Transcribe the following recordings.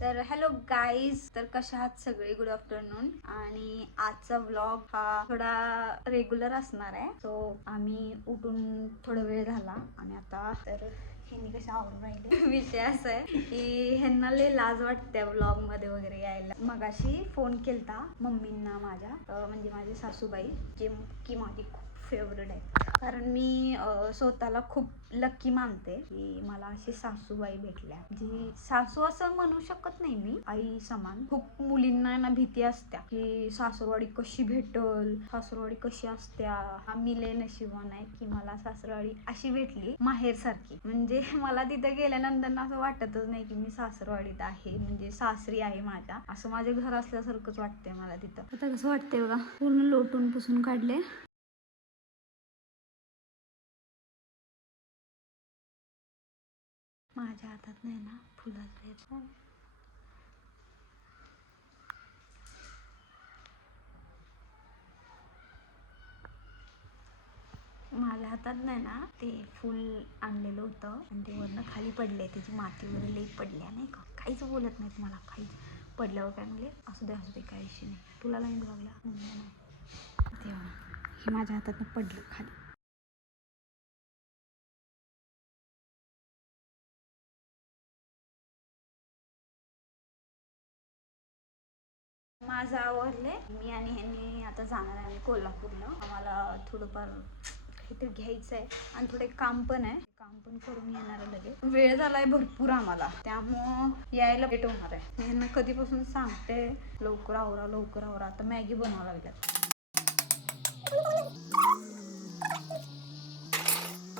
तर hello guys, तर कशा आहात सगळे? Good afternoon. आणि आजचा व्लॉग हा थोडा रेग्युलर असणार आहे. सो आम्ही उठून थोडा वेळ झाला आणि आता तर ह्यांनी कशा आवरून राहिले. विषय असा आहे की ह्यांना लय लाज वाटते व्लॉग मध्ये वगैरे यायला. मगाशी फोन केलता मम्मींना माझ्या, म्हणजे माझी सासूबाई, जे की माझी खूप फेवरेट आहे. कारण मी स्वतःला खूप लकी मानते की मला अशी सासूबाई भेटल्या. जी सासू असं म्हणू शकत नाही मी, आई समान. खूप मुलींना ना भीती असत्या की सासूरवाडी कशी भेटल, सासूरवाडी कशी असत्या. आम्ही लय नशिबान आहे की मला सासूरवाडी अशी भेटली माहेर सारखी. म्हणजे मला तिथे गेल्यानंतर असं वाटतच नाही की मी सासूरवाडीत आहे, म्हणजे सासरी आहे माझ्या. असं माझे घर असल्यासारखंच वाटतंय मला तिथं. आता कसं वाटतंय बघा, पूर्ण लोटून पुसून काढले. माझ्या हातात नाही ना फुलाचं येत. माझ्या हातात नाही ना ते फुल आणलेलं होतं आणि ते वरनं खाली पडले. त्याची माती वगैरे लई पडल्या, नाही का. काहीच बोलत नाहीत मला, काहीच. पडल्यावर काय म्हणले असू दे काही विषय नाही, तुला लाईन लागला नाही. तेव्हा हे माझ्या हातातनं पडलं खाली. माझं आवडले. मी आणि ह्यांनी आता जाणार आहे कोल्हापूरला. आम्हाला थोडंफार काहीतरी घ्यायचं आहे आणि थोडे काम पण आहे. काम पण करून येणार आहे लगेच. वेळ झालाय भरपूर आम्हाला, त्यामुळं यायला लेट होणार आहे. ह्यांना कधीपासून सांगते लवकर आवरा लवकर आवरा. आता मॅगी बनवावं लागल्यात.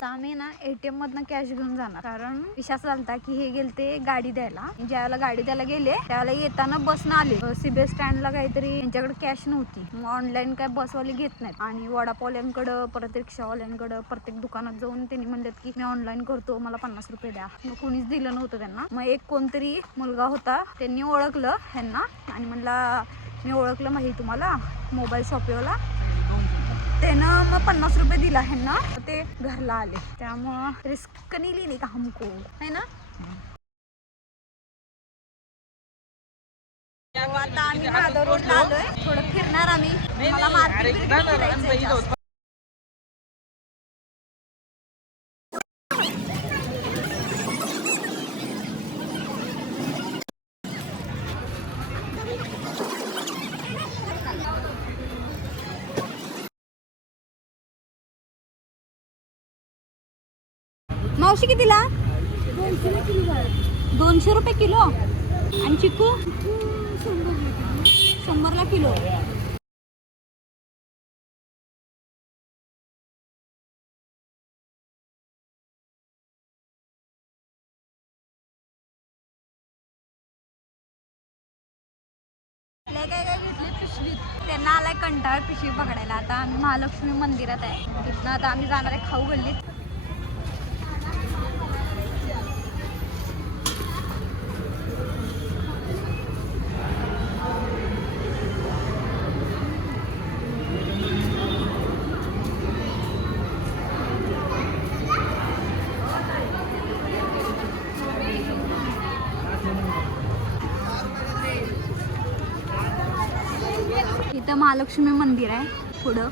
आम्ही ना ATM मधनं कॅश घेऊन जाणार. कारण विषय चालता की हे गेलते गाडी द्यायला. ज्यावेळेला गाडी द्यायला गेले त्यावेळेला येताना बसनं आले. CBS स्टँडला काहीतरी यांच्याकडे कॅश नव्हती. मग ऑनलाईन काय बसवाले घेत नाहीत. आणि वडापावल्यांकडं परत रिक्षावाल्यांकडं प्रत्येक दुकानात जाऊन त्यांनी म्हणतात की मी ऑनलाईन करतो, मला 50 रुपये द्या. मग कोणीच दिलं नव्हतं त्यांना. मग एक कोणतरी मुलगा होता, त्यांनी ओळखलं ह्यांना आणि म्हणला मी ओळखलं माहिती तुम्हाला, मोबाईल शॉपवाला. त्यानं मग 50 रुपये दिला ह्यांना. ते घरला आले. त्यामुळं रिस्क नाही लिहिली का हमको, है ना. आता आम्ही माधव रोडला आलोय. थोडं फिरणार आम्ही. मला मार्केट फिरायचं. मावशी कितीला? 200 रुपये किलो. आणि चिकू 100ला किलो. काय काय घेतले पिशवीत. त्यांना आलाय कंटाळ पिशवी पकडायला. आता आम्ही महालक्ष्मी मंदिरात आहे. तिथनं आता आम्ही जाणार आहे खाऊ गल्लीत. इथं महालक्ष्मी मंदिर आहे पुढं.